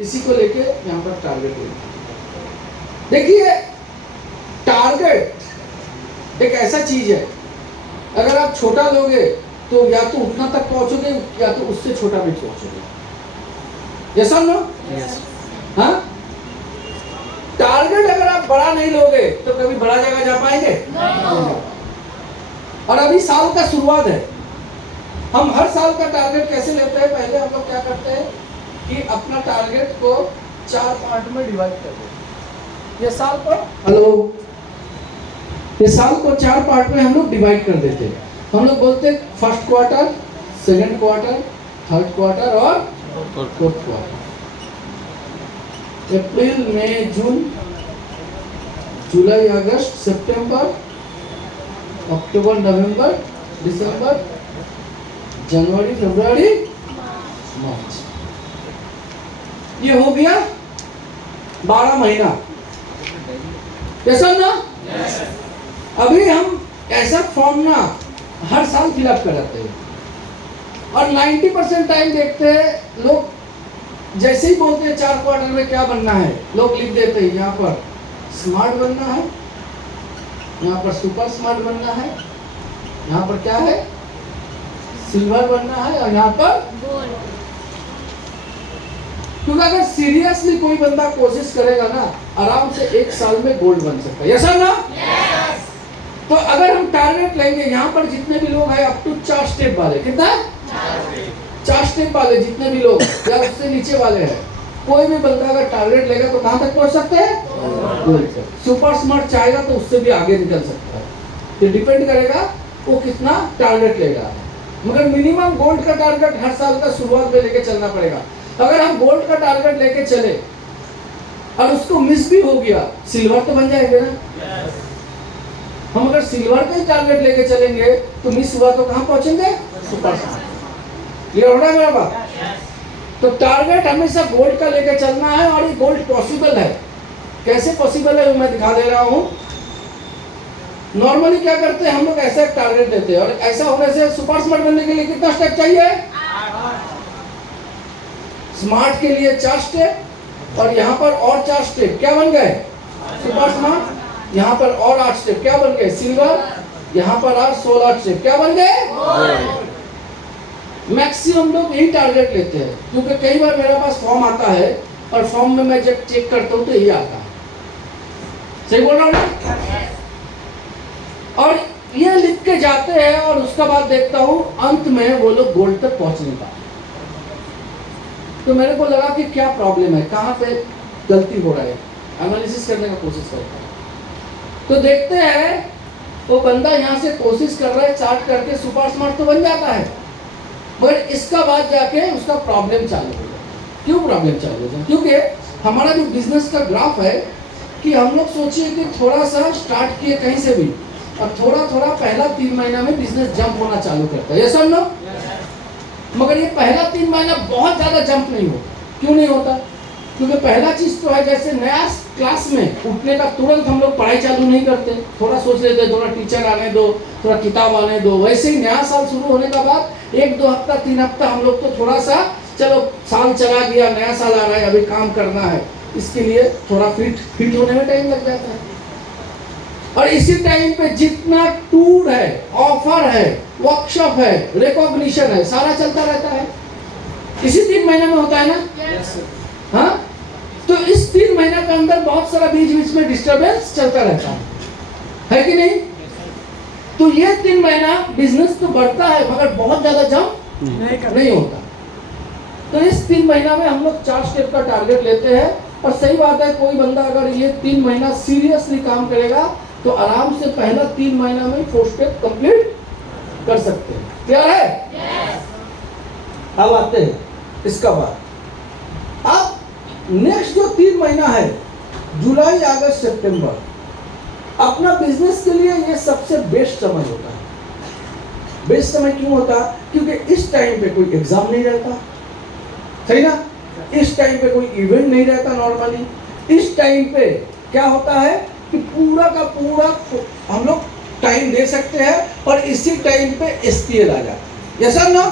इसी को लेके यहाँ पर टारगेट लेना। देखिए टारगेट एक ऐसा चीज है, अगर आप छोटा लोगे तो या तो उतना तक पहुंचोगे या तो उससे छोटा भी पहुंचोगे। यस और नो? हाँ, टारगेट अगर आप बड़ा नहीं लोगे तो कभी बड़ा जगह जा पाएंगे? और अभी साल का शुरुआत है, हम हर साल का टारगेट कैसे लेते हैं? पहले हम लोग क्या करते हैं कि अपना टारगेट को 4 पार्ट में डिवाइड कर देते हैं। ये साल को ये साल को 4 पार्ट में हम लोग डिवाइड कर देते हैं। हम लोग बोलते हैं first quarter, second quarter, third quarter और फोर्थ क्वार्टर। अप्रैल, मई, जून, जुलाई, अगस्त, सितंबर, अक्टूबर, नवंबर, दिसंबर, जनवरी, फरवरी, मार्च। ये हो गया 12 महीना। कैसा ना? अभी हम ऐसा फॉर्म ना हर साल फिलअप कराते हैं और 90% टाइम देखते हैं लोग जैसे ही बोलते हैं 4 क्वार्टर में क्या बनना है, लोग लिख देते हैं यहाँ पर स्मार्ट बनना है, यहाँ पर सुपर स्मार्ट बनना है, यहाँ पर क्या है सिल्वर बनना है और यहाँ पर गोल्ड। क्योंकि अगर सीरियसली कोई बंदा कोशिश करेगा ना, आराम से 1 साल में गोल्ड बन सकता है। यस और नो? यस। तो अगर हम टारगेट लेंगे, यहाँ पर जितने भी लोग हैं अप टू 4 स्टेप वाले, कितना 4 स्टेप वाले जितने भी लोग या उससे नीचे वाले हैं, कोई भी बंदा अगर टारगेट लेगा तो कहाँ तक पहुँच सकते हैं? गोल्ड तक। सुपर स्मार्ट चाहेगा तो उससे भी आगे निकल सकता है। ये डिपेंड करेगा वो कितना टारगेट लेगा, मगर मिनिमम गोल्ड का टारगेट हर साल का शुरुआत में लेके चलना पड़ेगा। अगर हम गोल्ड का टारगेट लेके चले और उसको मिस भी हो गया, सिल्वर तो बन जाएंगे ना। हम अगर सिल्वर का ही टारगेट लेके चलेंगे तो मिस हुआ तो कहाँ पहुंचेंगे? Super smart. ये हो रहा है मेरा बात? तो टारगेट हमेशा गोल्ड का लेके चलना है और ये गोल्ड पॉसिबल है। कैसे पॉसिबल है वो मैं दिखा दे रहा हूँ। नॉर्मली क्या करते हैं हम लोग, ऐसा एक टारगेट देते हैं और ऐसा होने से सुपर स्मार्ट बनने के लिए कितना स्टेप चाहिए? स्मार्ट के लिए 4 स्टेप और यहाँ पर और 4 स्टेप, क्या बन गए? Super smart. यहाँ पर और 8 स्टेप, क्या बन गए? सिल्वर। यहाँ पर और 16 स्टेप, क्या बन गए? मैक्सिमम लोग यही टारगेट लेते हैं, क्योंकि कई बार मेरे पास फॉर्म आता है और फॉर्म में मैं जब चेक करता हूँ तो यही आता है। सही बोल रहा हूँ ना? और ये लिख के जाते हैं और उसका बाद देखता हूँ अंत में वो लोग गोल्ड तक पहुंच नहीं पाते। तो मेरे को लगा कि क्या प्रॉब्लम है, कहाँ पे गलती हो रहा है, एनालिसिस करने का कोशिश करता है। तो देखते हैं वो बंदा यहाँ से कोशिश कर रहा है, चार्ट करके सुपर स्मार्ट तो बन जाता है, मगर इसका बाद जाके उसका प्रॉब्लम चालू हो जाता है। क्यों प्रॉब्लम चालू हो जाता है? क्योंकि हमारा जो बिजनेस का ग्राफ है कि हम लोग सोचिए कि थोड़ा सा स्टार्ट किए कहीं से भी और थोड़ा थोड़ा पहला 3 महीना में बिजनेस जंप होना चालू करता है। ये सब ना, मगर ये पहला 3 महीना बहुत ज़्यादा जंप नहीं होता। क्यों नहीं होता? क्योंकि पहला चीज़ तो है, जैसे नया क्लास में उठने का तुरंत हम लोग पढ़ाई चालू नहीं करते, थोड़ा सोच लेते हैं, थोड़ा टीचर आने दो, थोड़ा किताब आने दो। वैसे ही नया साल शुरू होने का बाद 1-2 हफ्ता 3 हफ्ता हम लोग तो थोड़ा सा चलो साल चला गया, नया साल आ रहा है, अभी काम करना है, इसके लिए थोड़ा फिट होने में टाइम लग जाता है। और इसी टाइम पे जितना टूर है, ऑफर है, वर्कशॉप है, रिकॉग्निशन है, सारा चलता रहता है। इसी 3 महीने में होता है ना? हाँ, तो इस 3 महीने के अंदर बहुत सारा बीच बीच में डिस्टर्बेंस चलता रहता है कि नहीं? तो ये 3 महीना बिजनेस तो बढ़ता है मगर बहुत ज्यादा जंप नहीं होता। तो इस 3 महीना में हम लोग 4 स्टेप का टारगेट लेते हैं और सही बात है, कोई बंदा अगर ये 3 महीना सीरियसली काम करेगा तो आराम से पहला 3 महीना में 4 स्टेप कंप्लीट कर सकते हैं। क्या है? अब आते हैं इसका बाद। अब नेक्स्ट जो 3 महीना है, जुलाई, अगस्त, सितंबर, अपना बिजनेस के लिए ये सबसे बेस्ट समय होता है। बेस्ट समय क्यों होता? क्योंकि इस टाइम पे कोई एग्जाम नहीं रहता, सही ना? इस टाइम पे कोई इवेंट नहीं रहता नॉर्मली। इस टाइम पे क्या होता है कि पूरा का पूरा हम लोग टाइम दे सकते हैं और इसी टाइम पे SPL आ जाता है। यस और नो?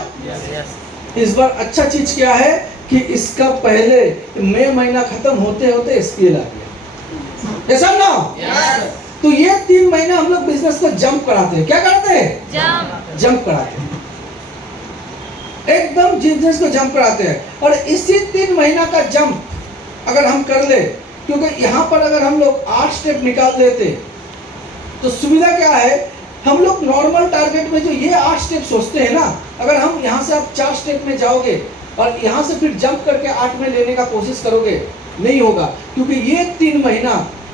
इस बार अच्छा चीज क्या है कि इसका पहले मई महीना खत्म होते होते SPL आ गया, ऐसा ना? तो ये 3 महीना हम लोग बिजनेस को जंप कराते हैं। क्या कराते हैं? जंप कराते हैं, एकदम बिजनेस को जंप कराते हैं। और इसी 3 महीना का जंप अगर हम कर ले, क्योंकि यहाँ पर अगर हम लोग 8 स्टेप निकाल लेते तो सुविधा क्या है, हम लोग नॉर्मल टारगेट में जो ये 8 स्टेप सोचते हैं ना, अगर हम यहाँ से आप 4 स्टेप में जाओगे और यहाँ से फिर जंप करके 8 में लेने का कोशिश करोगे, नहीं होगा। क्योंकि ये 3 महीना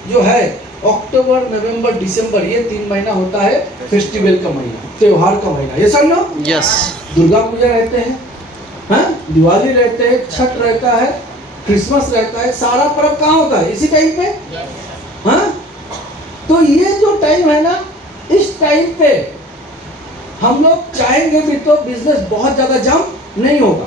जो है अक्टूबर नवंबर दिसंबर, ये 3 महीना होता है फेस्टिवल का महीना, त्योहार का महीना। ये सब ना, यस, दुर्गा पूजा रहते हैं, हाँ, दिवाली रहते हैं, छठ रहता है, क्रिसमस रहता है, सारा पर्व कहाँ होता है? इसी टाइम पे, हाँ। तो ये जो टाइम है ना, इस टाइम पे हम लोग चाहेंगे भी तो बिजनेस बहुत ज्यादा जंप नहीं होगा।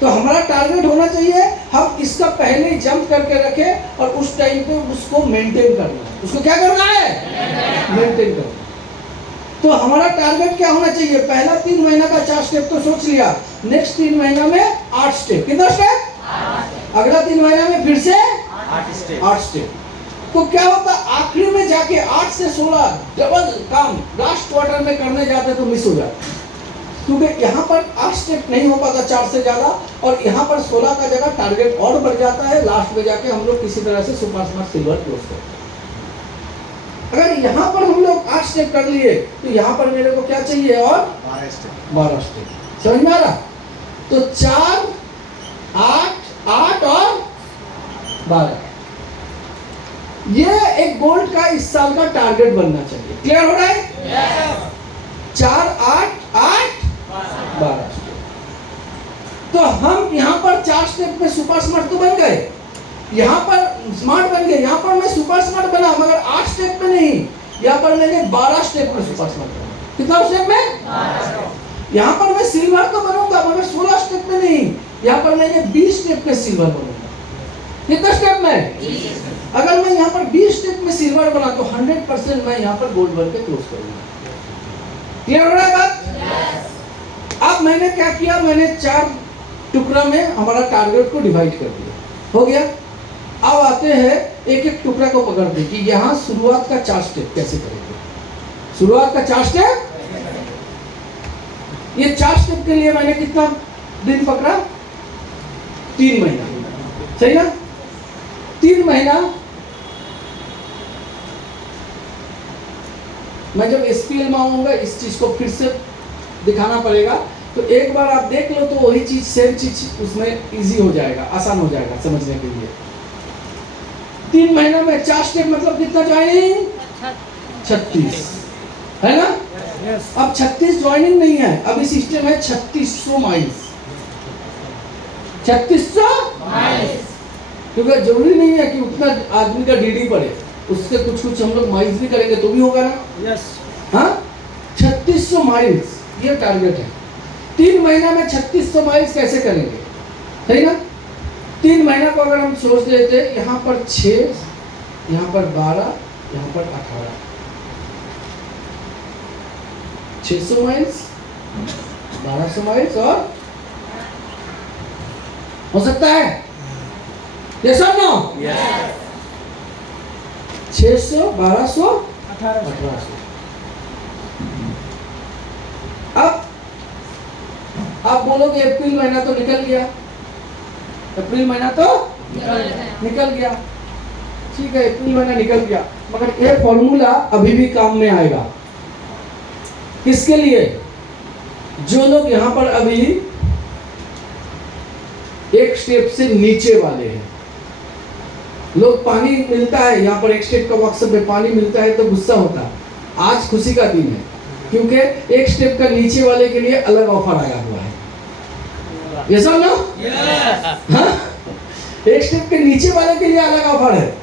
तो हमारा टारगेट होना चाहिए हम इसका पहले ही जंप करके रखें और उस टाइम पे उसको मेंटेन करना है। उसको क्या करना है? मेंटेन करना। तो हमारा टारगेट क्या होना चाहिए? पहला 3 महीना का 4 स्टेप तो सोच लिया, नेक्स्ट 3 महीना में 8 स्टेप। कितना स्टेप? अगला 3 महीना में फिर से 8 स्टेप। तो क्या होता, आखिरी में जाके 8 से 16 डबल काम लास्ट क्वार्टर में करने जाते तो मिस हो जाता, क्योंकि यहाँ पर 8 स्टेप नहीं हो पाता 4 से ज्यादा, और यहाँ पर 16 का जगह टारगेट और बढ़ जाता है। लास्ट में जाके हम लोग किसी तरह से सुपर स्मार्ट सिल्वर क्लोज करते हैं। अगर यहाँ पर हम लोग 8 स्टेप कर लिए तो यहाँ पर मेरे को क्या चाहिए? और 12 स्टेप। समझ में आ रहा? तो 4 8 8 और 12, ये एक गोल्ड का इस साल का टारगेट बनना चाहिए। क्लियर हो रहा है? 4 8 8 12 स्टेप। तो हम यहाँ पर 4 स्टेप में सुपर स्मार्ट तो बन गए, यहाँ पर स्मार्ट बन गए, यहाँ पर मैं सुपर स्मार्ट बना, मगर 8 स्टेप में नहीं, यहाँ पर मैंने 12 स्टेप में सुपर स्मार्ट बना। कितना स्टेप में? यहाँ पर मैं सिल्वर तो बनूंगा, मगर 16 स्टेप में नहीं, यहाँ पर मैंने 20 स्टेप में सिल्वर बनूंगा। कितना स्टेप में? अगर मैं यहाँ पर 20 स्टेप में सिल्वर बना तो 100% मैं यहाँ पर गोल्ड बन के क्लोज करूंगा। क्लियर हो रहा है बात? अब मैंने क्या किया, मैंने 4 टुकड़ा में हमारा टारगेट को डिवाइड कर दिया, हो गया। अब आते हैं एक एक टुकड़ा को पकड़ते कि यहाँ शुरुआत का 4 स्टेप कैसे करेंगे। शुरुआत का 4 स्टेप, ये 4 स्टेप के लिए मैंने कितना दिन पकड़ा? 3 महीना, सही ना? 3 महीना मैं जब SPL में आऊंगा इस चीज को फिर से दिखाना पड़ेगा, तो एक बार आप देख लो तो वही चीज सेम चीज उसमें इजी हो जाएगा, आसान हो जाएगा समझने के लिए। 3 महीना में 4 स्टेप मतलब कितना ज्वाइनिंग? 36, है ना? अब 36 ज्वाइनिंग नहीं है, अभी सिस्टम है 3600 माइल्स। 3600 माइल्स, क्योंकि जरूरी नहीं है कि उतना आदमी का DD पड़े, उससे कुछ हम लोग माइल्स भी करेंगे तो भी होगा ना? यस। हाँ, 3600 माइल्स ये टारगेट है। 3 महीना में 3600 माइल्स कैसे करेंगे? सही ना? 3 महीना को अगर हम सोच लेते, यहाँ पर 6, यहाँ पर 12, यहाँ पर 18, 600 माइल्स, 1200 माइल्स, और हो सकता है? यस और नो? यस। 600, 1200, 1800। अब आप बोलोगे अप्रैल महीना तो निकल गया, अप्रैल महीना तो निकल गया, ठीक है, अप्रैल महीना निकल गया, मगर ये फॉर्मूला अभी भी काम में आएगा। किसके लिए? जो लोग यहाँ पर अभी एक स्टेप से नीचे वाले हैं। लोग पानी मिलता है यहाँ पर, एक स्टेप का वर्कशॉप में पानी मिलता है तो गुस्सा होता है। आज खुशी का दिन है, क्योंकि एक स्टेप का नीचे वाले के लिए अलग ऑफर आया हुआ है। ये सब ना? हाँ, एक स्टेप के नीचे वाले के लिए अलग ऑफर है,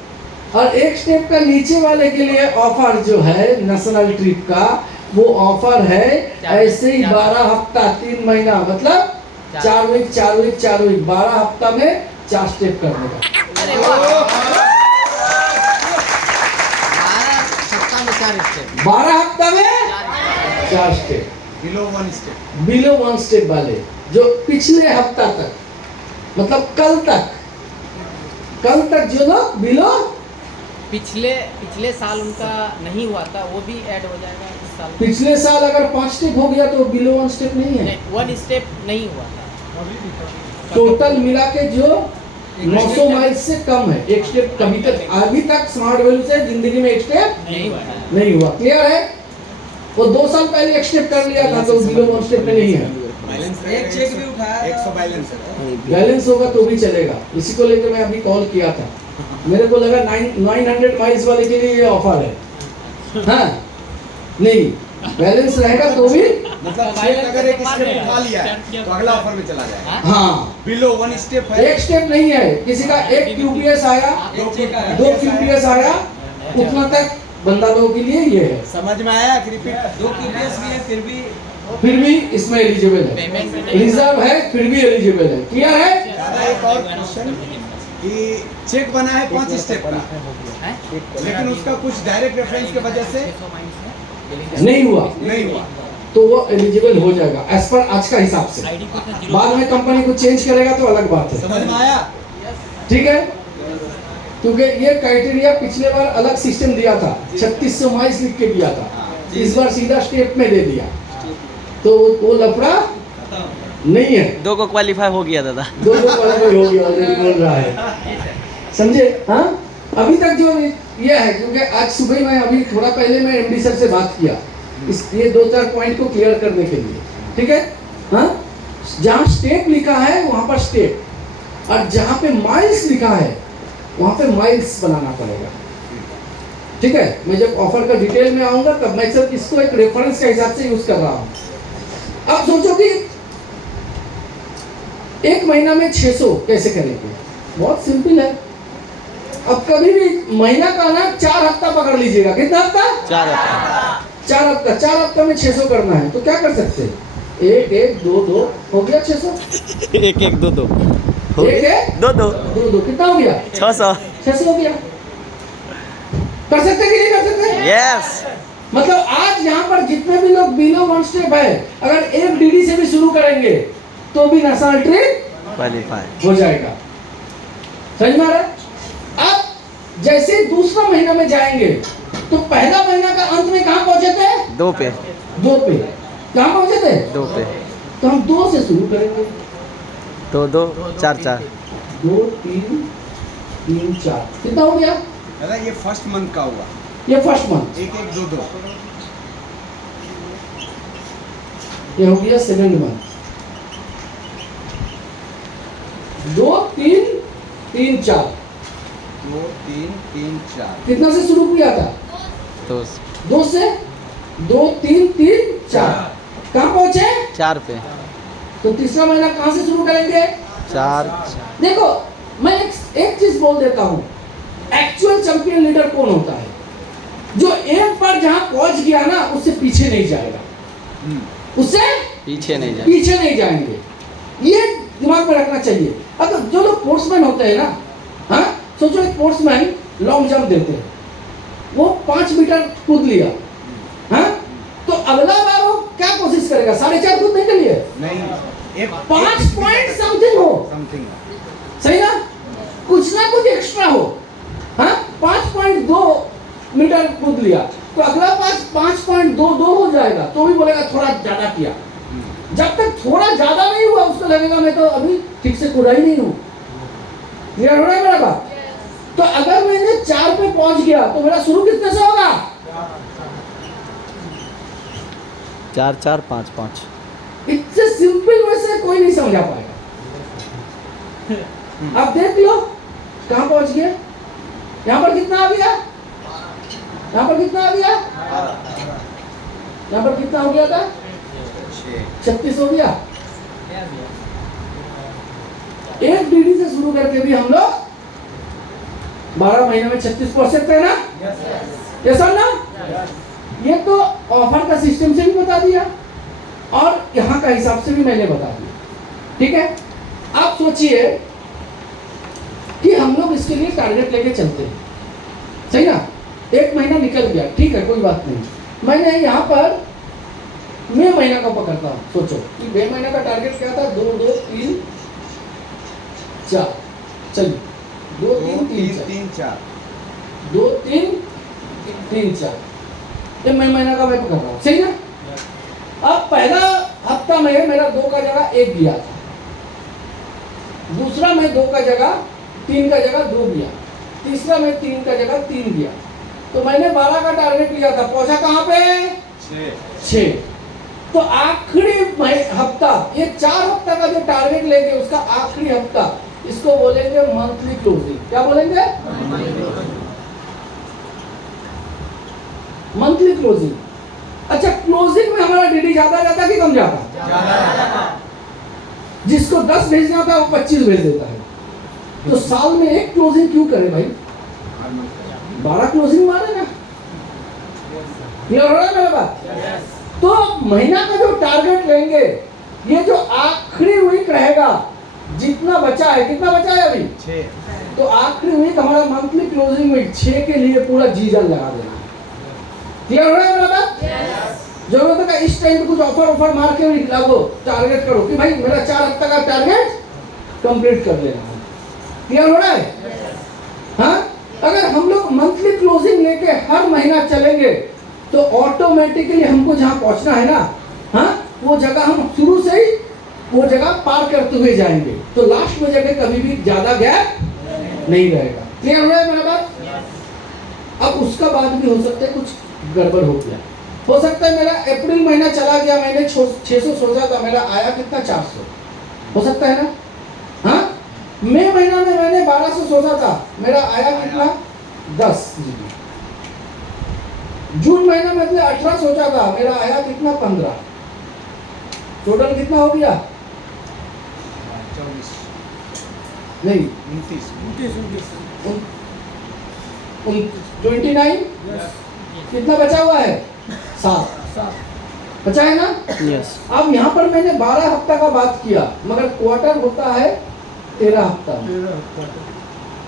और एक स्टेप का नीचे वाले के लिए ऑफर जो है नेशनल ट्रिप का, वो ऑफर है ऐसे ही 12 हफ्ता 3 महीना, मतलब 4 वीक 4 वीक 4 वीक, 12 हफ्ता में 4 स्टेप करने का। 12 हफ्ता में 4 स्टेप, बिलो 1 स्टेप वाले जो पिछले हफ्ता तक मतलब कल तक जो लोग बिलो पिछले साल उनका नहीं हुआ था वो भी ऐड हो जाएगा इस साल। पिछले साल अगर 5 स्टेप हो गया तो बिलो 1 स्टेप नहीं है। नहीं, 1 स्टेप नहीं हुआ था। टोटल मिला के जो 900 माइल से कम है, 1 स्टेप कभी तक अभी तक स्मार्ट वैल्यू से जिंदगी में 1 स्टेप नहीं हुआ है। नहीं हुआ। क्लियर है? वो 2 साल पहले 1 स्टेप कर लिया था तो बिलो 1 स्टेप में नहीं है। एक चेक भी उठाया 100 बैलेंस है। बैलेंस होगा तो भी चलेगा। इसी को लेकर मैं अभी कॉल किया था, मेरे को लगा 900 माइल्स वाले के लिए ये ऑफर है। हाँ नहीं, बैलेंस रहेगा तो भी मतलब चेक अगर एक स्टेप उठा लिया है तो अगला ऑफर में चला जाएगा। हाँ, बिलो 1 स्टेप है। 1 स्टेप नहीं है। किसी का 1 QPS आया, 2 QPS आया, उतना तक बंदा लोगों के लिए ये है। समझ में आया कि रिपीट 2 QPS भी है फिर भी इसमें एलिजिबल है, पेमेंट भी नहीं रिजर्व है फिर भी एलिजिबल है। क्लियर है? दादा एक और क्वेश्चन कि चेक बना है 5 स्टेप का, लेकिन उसका कुछ डायरेक्ट रेफरेंस की वजह से नहीं हुआ नहीं हुआ तो वो एलिजिबल हो जाएगा एज पर आज का हिसाब से। बाद में कंपनी को चेंज करेगा तो अलग बात है। समझ में आया? ठीक है, क्योंकि ये क्राइटेरिया पिछले बार अलग सिस्टम दिया था, 3600 माइल्स लिख के दिया था, इस बार सीधा स्टेप में दे दिया तो वो लफड़ा नहीं है। 2 को क्वालिफाई हो गया दादा। 2 क्वालिफाई हो गया ऑलरेडी बोल रहा है, समझे? हाँ, अभी तक जो ये है, क्योंकि आज सुबह ही मैं अभी थोड़ा पहले मैं एमडी सर से बात किया ये 2-4 पॉइंट को क्लियर करने के लिए। ठीक है? हाँ, जहाँ स्टेप लिखा है वहाँ पर स्टेप, और जहाँ पे माइल्स लिखा है वहाँ पे माइल्स बनाना पड़ेगा। ठीक है, मैं जब ऑफर का डिटेल में आऊंगा तब मैं सिर्फ इसको एक रेफरेंस के हिसाब से यूज कर रहा हूँ। अब सोचो कि 1 महीना में 600 कैसे करेंगे? बहुत सिंपल है। अब कभी भी महीना का ना 4 हफ्ता पकड़ लीजिएगा। कितना हफ्ता? 4 हफ्ता। 4 हफ्ता। 4 हफ्ता में 600 करना है तो क्या कर सकते हैं? 1 2 2 हो गया 600। 1 1 2 2 1 1 2 2 2 2 कितना हो गया? 600। 600 हो गया। कर सकते कि नहीं कर सकते? यस। मतलब आज यहाँ पर जितने भी लोग बिलो 1 स्टेप है, अगर 1 DD से भी शुरू करेंगे तो भी नेशनल ट्रिप क्वालिफाई हो जाएगा। समझ में आ रहा है? अब जैसे दूसरा महीना में जाएंगे तो पहला महीना का अंत में कहाँ पहुंचे थे? 2 पे 2 पे। कहाँ पहुंचे थे? 2 पे। तो हम 2 से शुरू करेंगे। 2 2 4 4 2 3 3 4 कितना हो गया? दादा ये फर्स्ट मंथ का हुआ। ये फर्स्ट मंथ। 1 1 2 2 ये हो गया सेकंड मंथ। 2 3 3 4 2 3 3 4 कितना से शुरू किया था? 2 से 2 3 3 4 कहाँ पहुंचे? 4 पे। तो तीसरा महीना कहाँ से शुरू करेंगे? 4 देखो मैं एक चीज बोल देता हूँ, एक्चुअल चैंपियन लीडर कौन होता है? जो एक बार जहाँ पहुंच गया ना उससे पीछे नहीं जाएगा, उससे पीछे नहीं जा। पीछे नहीं जाएंगे। ये दिमाग में रखना चाहिए। अब जो लोग स्पोर्ट्समैन होते हैं ना, हाँ सोचो एक स्पोर्ट्समैन लॉन्ग जंप देते हैं, वो 5 मीटर कूद लिया, हाँ तो अगला बार वो क्या कोशिश करेगा? 4.5 कूदने के लिए नहीं, 5 पॉइंट समथिंग हो, समथिंग सही ना? कुछ ना कुछ एक्स्ट्रा हो। हाँ 5.2 मीटर कूद लिया तो अगला 5.22 हो जाएगा तो भी बोलेगा थोड़ा ज्यादा किया। जब तक थोड़ा ज्यादा नहीं हुआ उसको लगेगा मैं तो अभी ठीक से कूदा ही नहीं हूँ। क्लियर हो रहा है मेरा बात? तो अगर मैंने 4 पे पहुंच गया तो मेरा शुरू कितने से होगा? 4 4 5 5। इतने सिंपल वे से कोई नहीं समझा पाएगा। अब देख लो कहां पहुंच गए। यहां पर कितना आ गया? यहां पर कितना आ गया? यहां पर कितना हो गया था? 36 हो गया। 1 DD से शुरू करके भी हम लोग 12 महीने में 36 पहुंच सकते हैं ना? ये सर ना, ये तो ऑफर का सिस्टम से भी बता दिया और यहाँ का हिसाब से भी मैंने बता दिया। ठीक है, आप सोचिए कि हम लोग इसके लिए टारगेट लेके चलते हैं, सही ना? 1 महीना निकल गया, ठीक है कोई बात नहीं। मैंने यहाँ पर मई महीना का पकड़ता हूँ। सोचो कि मई महीना का टारगेट क्या था? 2 2 3 4 चलिए 2 3 3 4 तीन चार 2 3 3 4 ये मैं महीना का मैं कर रहा हूँ सही ना। अब पहला हफ्ता में मेरा 2 का जगह 1 गया था, दूसरा में 2 का जगह 3 का जगह 2 गया, तीसरा में 3 का जगह 3 गया। तो मैंने 12 का टारगेट लिया था, पहुंचा कहाँ पे 6। तो आखिरी हफ्ता, ये 4 हफ्ता का जो टारगेट लेंगे उसका आखिरी हफ्ता, इसको बोलेंगे मंथली क्लोजिंग। क्या बोलेंगे? Monthly closing. अच्छा, क्लोजिंग में हमारा डीडी ज्यादा जाता कि कम जाता? जिसको 10 भेजना था वो 25 भेज देता है। तो साल में एक क्लोजिंग क्यों करे भाई? 12 क्लोजिंग मारे ना। क्लियर हो रहा है मेरा बात? तो महीना का जो टारगेट लेंगे, ये जो आखिरी वीक रहेगा, जितना बचा है, कितना बचा है अभी 6, तो आखिरी वीक हमारा मंथली क्लोजिंग वीक 6 के लिए पूरा जी जान लगा देना है। क्लियर हो रहा है मेरा बात? जरूरत है का इस टाइम कुछ ऑफर मार के लागो, टारगेट करो कि भाई मेरा 4 हफ्ते का टारगेट कंप्लीट कर लेना है। क्लियर हो रहा है? हाँ, अगर हम लोग मंथली क्लोजिंग लेके हर महीना चलेंगे तो ऑटोमेटिकली हमको जहां पहुंचना है ना, हाँ, वो जगह हम शुरू से ही वो जगह पार करते हुए जाएंगे। तो लास्ट में जगह कभी भी ज्यादा गैप नहीं रहेगा। क्लियर हो रहा है मेरा बात? अब उसका बाद भी हो सकता है कुछ गड़बड़ हो गया, हो सकता है मेरा अप्रैल महीना चला गया, मैंने 600 सोचा था, मेरा आया कितना 400, हो सकता है ना। हाँ, मई महीना में मैंने 1200 सोचा था, मेरा आया कितना 10 GB। जून महीना में 18 सोचा था, मेरा आया कितना 15। टोटल कितना हो गया? 24, नहीं 29। कितना बचा हुआ है? 7 बचा है ना। यस। अब यहाँ पर मैंने 12 हफ्ता का बात किया, मगर क्वार्टर होता है 13 हफ्ता में।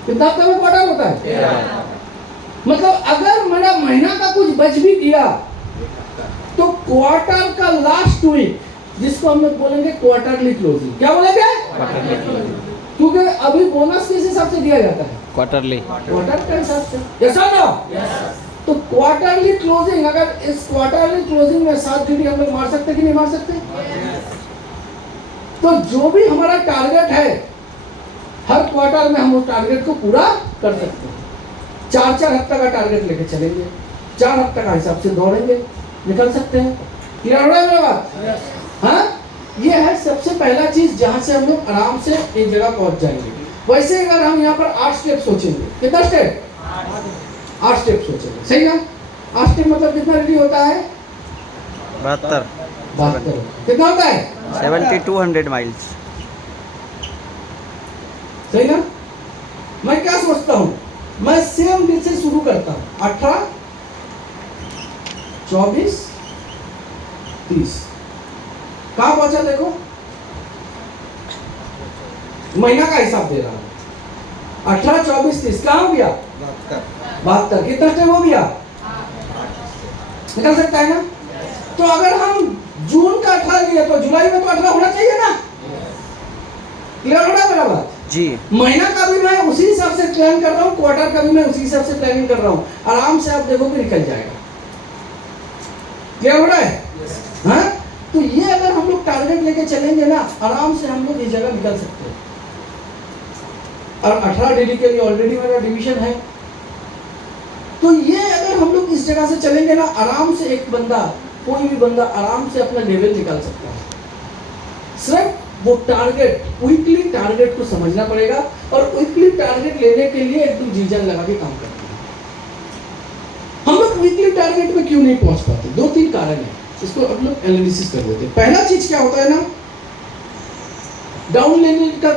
कितना हफ्ता में क्वार्टर होता है? 13। मतलब अगर मेरा महीना का कुछ बच भी गया तो क्वार्टर का लास्ट वीक, जिसको हम लोग बोलेंगे क्वार्टरली क्लोजिंग। क्या बोलेंगे? क्योंकि अभी बोनस किस हिसाब से दिया जाता है? क्वार्टरली। क्वार्टर के हिसाब से। ऐसा ना, तो क्वार्टरली क्लोजिंग, अगर इस क्वार्टरली क्लोजिंग में 7 डीडी हम लोग मार सकते कि नहीं मार सकते? तो जो भी हमारा टारगेट है, हर क्वार्टर में हम उस टारगेट को पूरा कर सकते हैं। 4 हफ्ता का टारगेट लेके चलेंगे, 4 हफ्ता का हिसाब से दौड़ेंगे, निकल सकते हैं। क्लियर हो रहा है मेरा बात? हाँ, ये है सबसे पहला चीज जहां से हम लोग आराम से एक जगह पहुंच जाएंगे। वैसे अगर हम यहाँ पर 8 स्टेप सोचेंगे, कितना स्टेप? 8 स्टेप सोचेंगे, सही ना। 8 स्टेप मतलब कितना रेडी होता है? 72। कितना होता है? 7200 माइल्स। सही ना। मैं क्या सोचता हूँ, मैं सेम डे से शुरू करता हूँ, 18 24 30। कहाँ पहुंचा देखो, महीना का हिसाब दे रहा हूँ। 18 24 30 कहाँ हो गया? 72। कितना स्टेप हो गया? निकल सकता है ना। तो अगर हम जून का 18 लिया तो जुलाई में तो 18 होना चाहिए ना। क्लियर हो रहा है मेरा बात? जी। महीना का भी मैं उसी हिसाब से प्लान कर रहा हूँ, क्वार्टर का भी मैं उसी हिसाब से प्लानिंग कर रहा हूँ। आराम से आप देखो कि निकल जाएगा। क्लियर हो रहा है? हाँ, तो ये अगर हम लोग टारगेट लेके चलेंगे ना, आराम से हम लोग इस जगह निकल सकते हैं। और 18 डेली के लिए ऑलरेडी मेरा डिवीजन है। तो ये अगर हम लोग इस जगह से चलेंगे ना, आराम से एक बंदा, कोई भी बंदा आराम से अपना लेवल निकाल सकता है। सिर्फ वो टारगेट, वीकली टारगेट को समझना पड़ेगा, और वीकली टारगेट लेने के लिए एकदम जी जान लगा के काम करना है। हम लोग वीकली टारगेट में क्यों नहीं पहुंच पाते? 2-3 कारण है, इसको हम लोग एनालिसिस कर लेते हैं। पहला चीज क्या होता है ना, डाउन लेने का